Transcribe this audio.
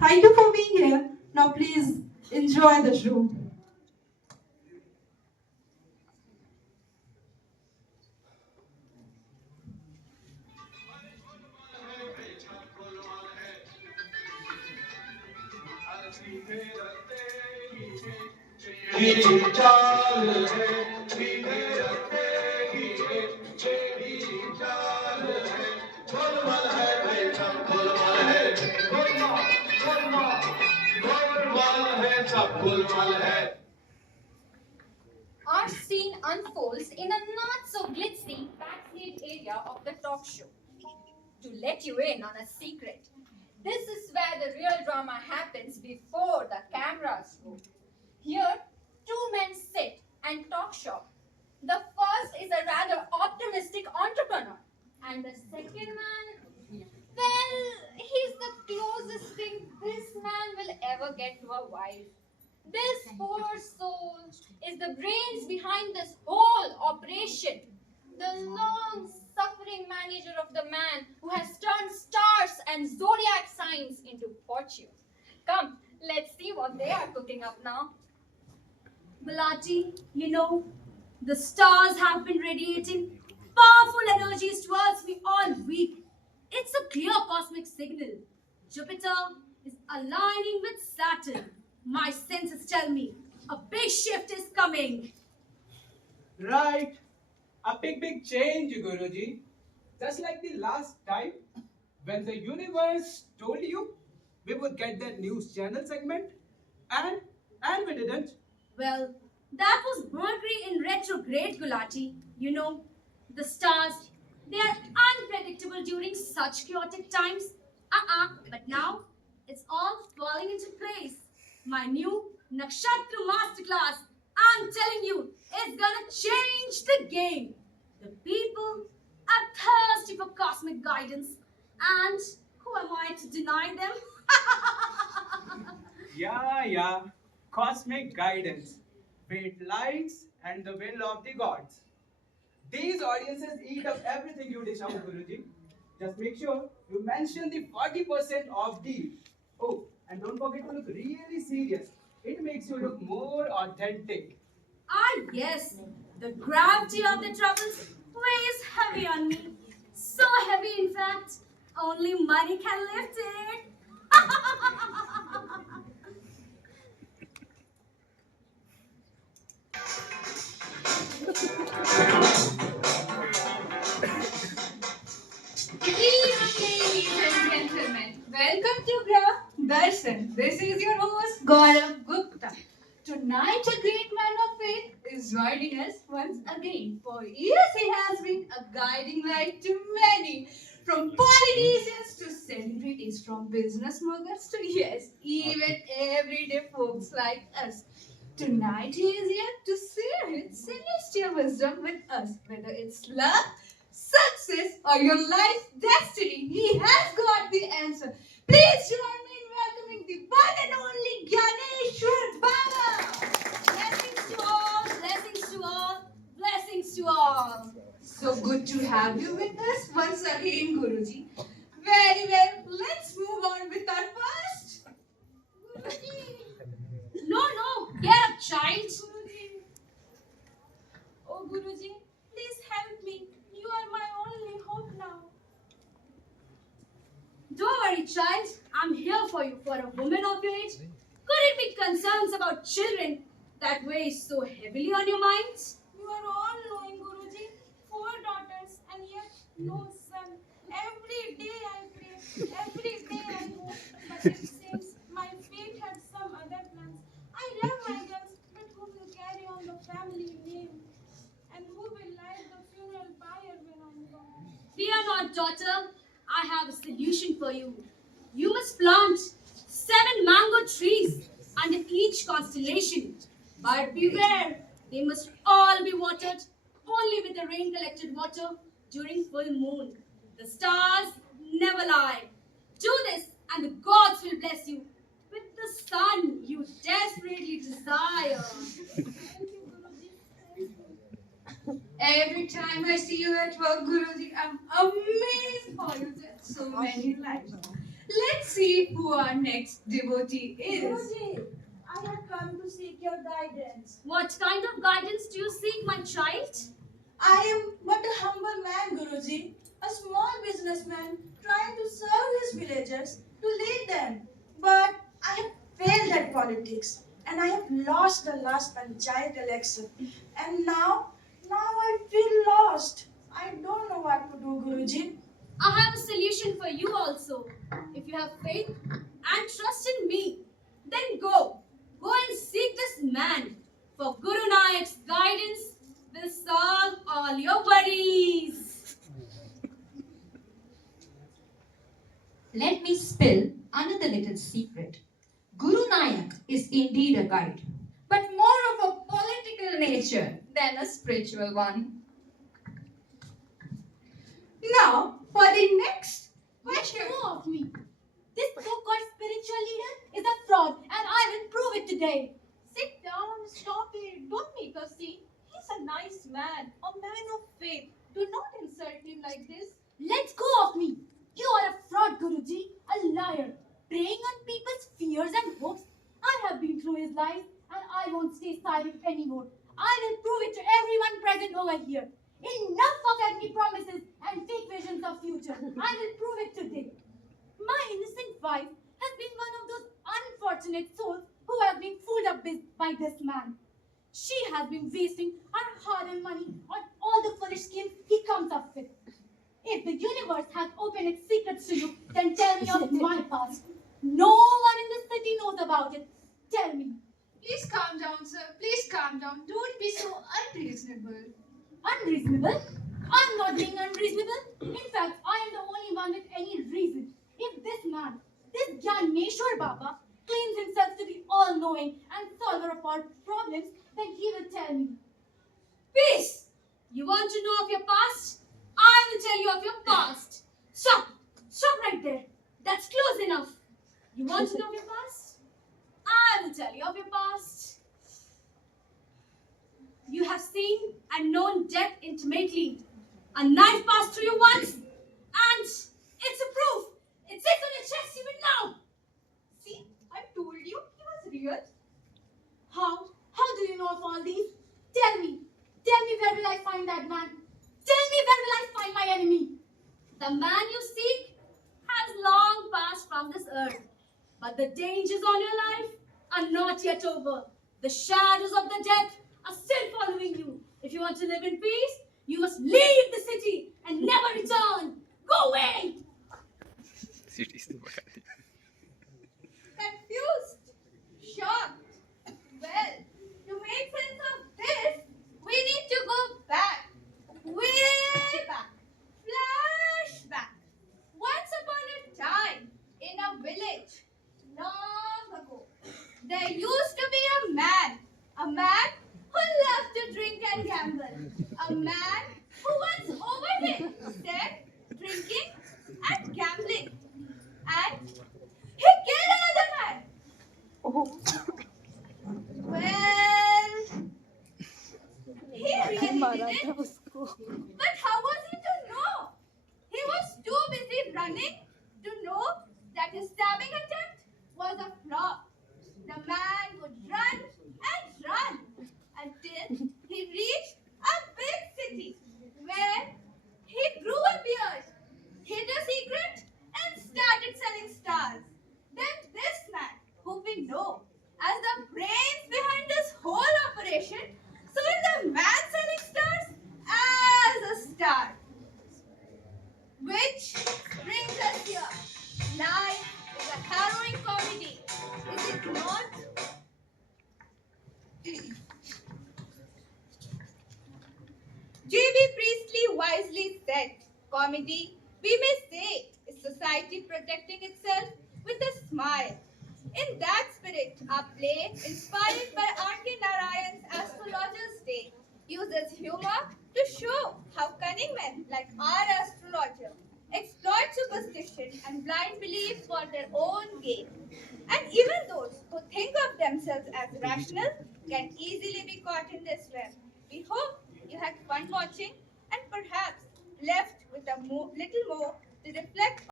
Thank you for being here. Now please enjoy the show. Our scene unfolds in a not so glitzy backstage area of the talk show. To let you in on a secret, this is where the real drama happens before the cameras roll. Here, two men sit and talk shop. The first is a rather optimistic entrepreneur, and the second man, well, he's the closest thing this man will ever get to a wife. This poor soul is the brains behind this whole operation. The long suffering manager of the man who has turned stars and zodiac signs into fortune. Come, let's see what they are cooking up now. Malati, the stars have been radiating powerful energies towards me all week. It's a clear cosmic signal. Jupiter is aligning with Saturn. My senses tell me a big shift is coming. Right. A big change, Guruji. Just like the last time when the universe told you we would get that news channel segment and we didn't. Well, that was Mercury in retrograde, Gulati. The stars, they are unpredictable during such chaotic times. But now it's all falling into place. My new Nakshatra Masterclass, I'm telling you, is gonna change the game. The people are thirsty for cosmic guidance, and who am I to deny them? Yeah. Cosmic guidance, fate lights, and the will of the gods. These audiences eat up everything you dish out, Guruji. Just make sure you mention the 40% off deal. Oh, and don't forget to look really serious. It makes you look more authentic. Yes, the gravity of the troubles weighs heavy on me. So heavy, in fact, only money can lift it. Ladies and gentlemen, welcome to Gra Darshan. This is your host Gaurav Gupta. Tonight, a great man of faith is joining us once again. For years, he has been a guiding light to many, from politicians to celebrities, from business moguls to yes, even everyday folks like us. Tonight, he is here to share his celestial wisdom with us, whether it's love, success, or your life's destiny. He has got the answer. Please join me in welcoming the one and only Gyaneshwar Baba. Blessings to all, blessings to all, blessings to all. So good to have you with us once again, Guruji. Very well, let's move on with our first. No, get up, child. Guruji. Oh, Guruji, please help me. You are my only hope now. Don't worry, child. I'm here for you. For a woman of your age, could it be concerns about children that weigh so heavily on your minds? You are all knowing, Guruji. Four daughters and yet no son. Every day I pray, every day I hope, but it seems my fate had some other plans. I love my girls, but who will carry on the family name? And who will light the funeral pyre when I'm gone? Fear not, daughter. I have a solution for you. You must plant 7 mango trees under each constellation. But beware, they must all be watered only with the rain collected water during full moon. The stars never lie. Do this, and the gods will bless you with the sun you desperately desire. Thank you, Guruji. Thank you. Every time I see you at work, Guruji, I'm amazed how you get so many lives. Let's see who our next devotee is. Guruji, I have come to seek your guidance. What kind of guidance do you seek, my child? I am but a humble man, Guruji, a small businessman trying to serve his villagers, to lead them. But I have failed at politics and I have lost the last panchayat election. And now I feel lost. I don't know what to do, Guruji. I have a solution for you also. If you have faith and trust in me, then go. Go and seek this man. For Guru Nayak's guidance will solve all your worries. Let me spill another little secret. Guru Nayak is indeed a guide, but more of a political nature than a spiritual one. Now, for the next question. Let go of me. This so-called spiritual leader is a fraud and I will prove it today. Sit down, stop it. Don't make us see. He's a nice man, a man of faith. Do not insult him like this. Let go of me. You are a fraud, Guruji, a liar, preying on people's fears and hopes. I have been through his life and I won't stay silent anymore. I will prove it to everyone present over here. Enough of empty promises and fake visions of future. I will prove it today. My innocent wife has been one of those unfortunate souls who have been fooled up by this man. She has been wasting her hard-earned money on all the foolish schemes he comes up with. If the universe has opened its secrets to you, then tell me of my past. No one in the city knows about it. Tell me. Please calm down, sir. Please calm down. Don't be so unreasonable. Unreasonable? I'm not being unreasonable. In fact, I am the only one with any reason. If this man, this Gyaneshwar Baba, claims himself to be all-knowing and solver of all problems, then he will tell me. Peace! You want to know of your past? I will tell you of your past. Stop! Stop right there. That's close enough. You want to know of your past? I will tell you of your past. You have seen and known death intimately. A knife passed through you once, and it's a proof. It sits on your chest even now. See, I told you he was real. How? How do you know of all these? Tell me. Tell me where will I find that man? Tell me where will I find my enemy? The man you seek has long passed from this earth. But the dangers on your life are not yet over. The shadows of the death are still following you. If you want to live in peace, you must leave the city and never return. Go away! Confused, shocked. Well, to make sense of this, we need to go back. Way back. Flashback. Once upon a time, in a village, long ago, there used to be a man. A man who loved to drink and gamble. A man who once overheard said drinking and gambling. And he killed another man. Well, he really didn't. But how was he to know? He was too busy running to know that his stabbing attempt was a flop. The man would run and run until he reached a big city where he grew a beard, hid a secret, and started selling stars. Then this man, who we know as the brains behind this whole operation, sold the man selling stars as a star. Which brings us here. Life is a harrowing comedy, is it not? J.B. Priestley wisely said, comedy, we may say, is society protecting itself with a smile. In that spirit, our play, inspired by R.K. Narayan's Astrologer's Day, uses humor to show how cunning men like our astrologer exploit superstition and blind belief for their own gain. And even those who think of themselves as rational can easily be caught in this web. We hope you had fun watching and perhaps left with a little more to reflect